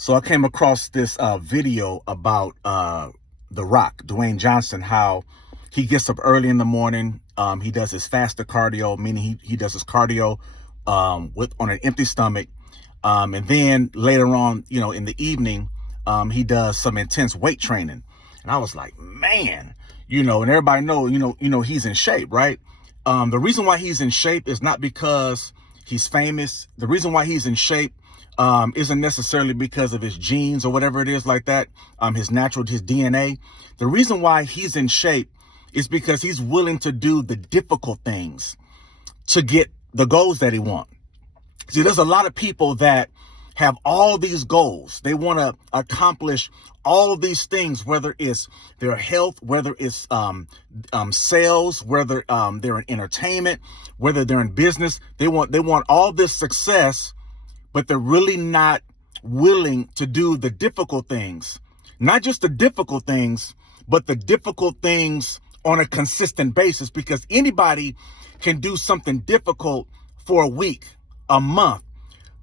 So I came across this video about The Rock, Dwayne Johnson, how he gets up early in the morning. He does his fasted cardio, meaning he does his cardio on an empty stomach. And then later on, in the evening, he does some intense weight training. And I was like, man, and everybody know, he's in shape, right? The reason why he's in shape is not because he's famous. The reason why he's in shape isn't necessarily because of his genes or whatever it is like that, his DNA. The reason why he's in shape is because he's willing to do the difficult things to get the goals that he wants. See, there's a lot of people that have all these goals. They want to accomplish all of these things, whether it's their health, whether it's sales, whether they're in entertainment, whether they're in business. They want all this success, but they're really not willing to do the difficult things. Not just the difficult things, but the difficult things on a consistent basis, because anybody can do something difficult for a week, a month,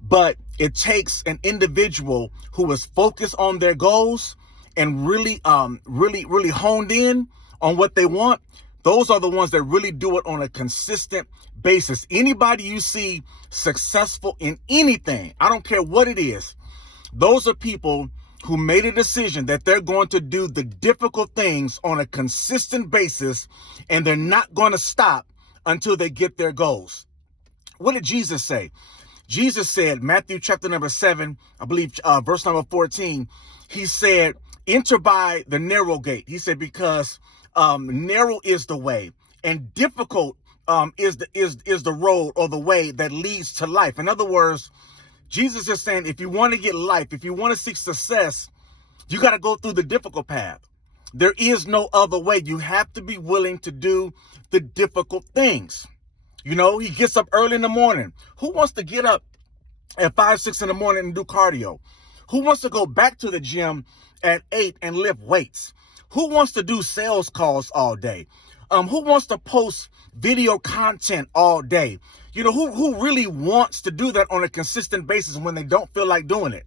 but it takes an individual who is focused on their goals and really honed in on what they want. Those are the ones that really do it on a consistent basis. Anybody you see successful in anything, I don't care what it is, those are people who made a decision that they're going to do the difficult things on a consistent basis, and they're not going to stop until they get their goals. What did Jesus say? Jesus said, Matthew chapter number 7, I believe verse number 14, he said, enter by the narrow gate. He said, because narrow is the way and difficult is the road or the way that leads to life. In other words, Jesus is saying, if you want to get life, if you want to seek success, you got to go through the difficult path. There is no other way. You have to be willing to do the difficult things. He gets up early in the morning. Who wants to get up at 5, 6 in the morning and do cardio? Who wants to go back to the gym at 8 and lift weights? Who wants to do sales calls all day? Who wants to post video content all day? Who really wants to do that on a consistent basis when they don't feel like doing it?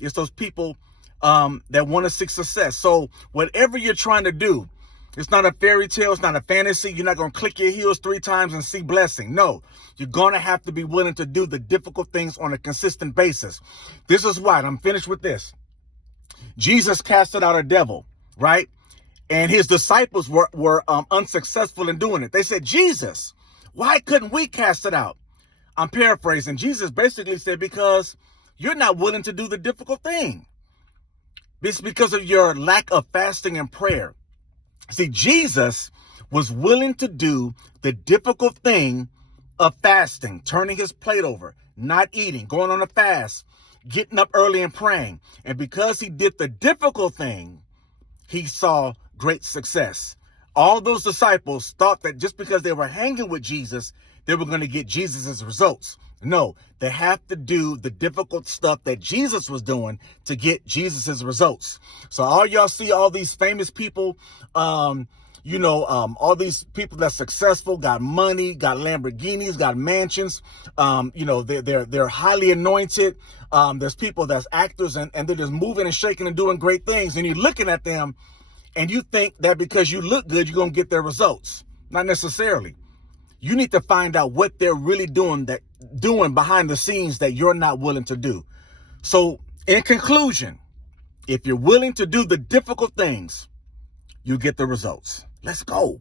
It's those people that want to seek success. So whatever you're trying to do, it's not a fairy tale. It's not a fantasy. You're not going to click your heels 3 times and see blessing. No, you're going to have to be willing to do the difficult things on a consistent basis. This is why, and I'm finished with this. Jesus casted out a devil, right? And his disciples were unsuccessful in doing it. They said, Jesus, why couldn't we cast it out? I'm paraphrasing. Jesus basically said, because you're not willing to do the difficult thing. It's because of your lack of fasting and prayer. See, Jesus was willing to do the difficult thing of fasting, turning his plate over, not eating, going on a fast, getting up early and praying. And because he did the difficult thing, he saw great success. All those disciples thought that just because they were hanging with Jesus, they were going to get Jesus's results. No, they have to do the difficult stuff that Jesus was doing to get Jesus's results. So all y'all see all these famous people, all these people that's successful, got money, got Lamborghinis, got mansions, they're highly anointed. There's people that's actors and they're just moving and shaking and doing great things. And you're looking at them and you think that because you look good, you're going to get their results. Not necessarily. You need to find out what they're really doing behind the scenes that you're not willing to do. So in conclusion, if you're willing to do the difficult things, you get the results. Let's go.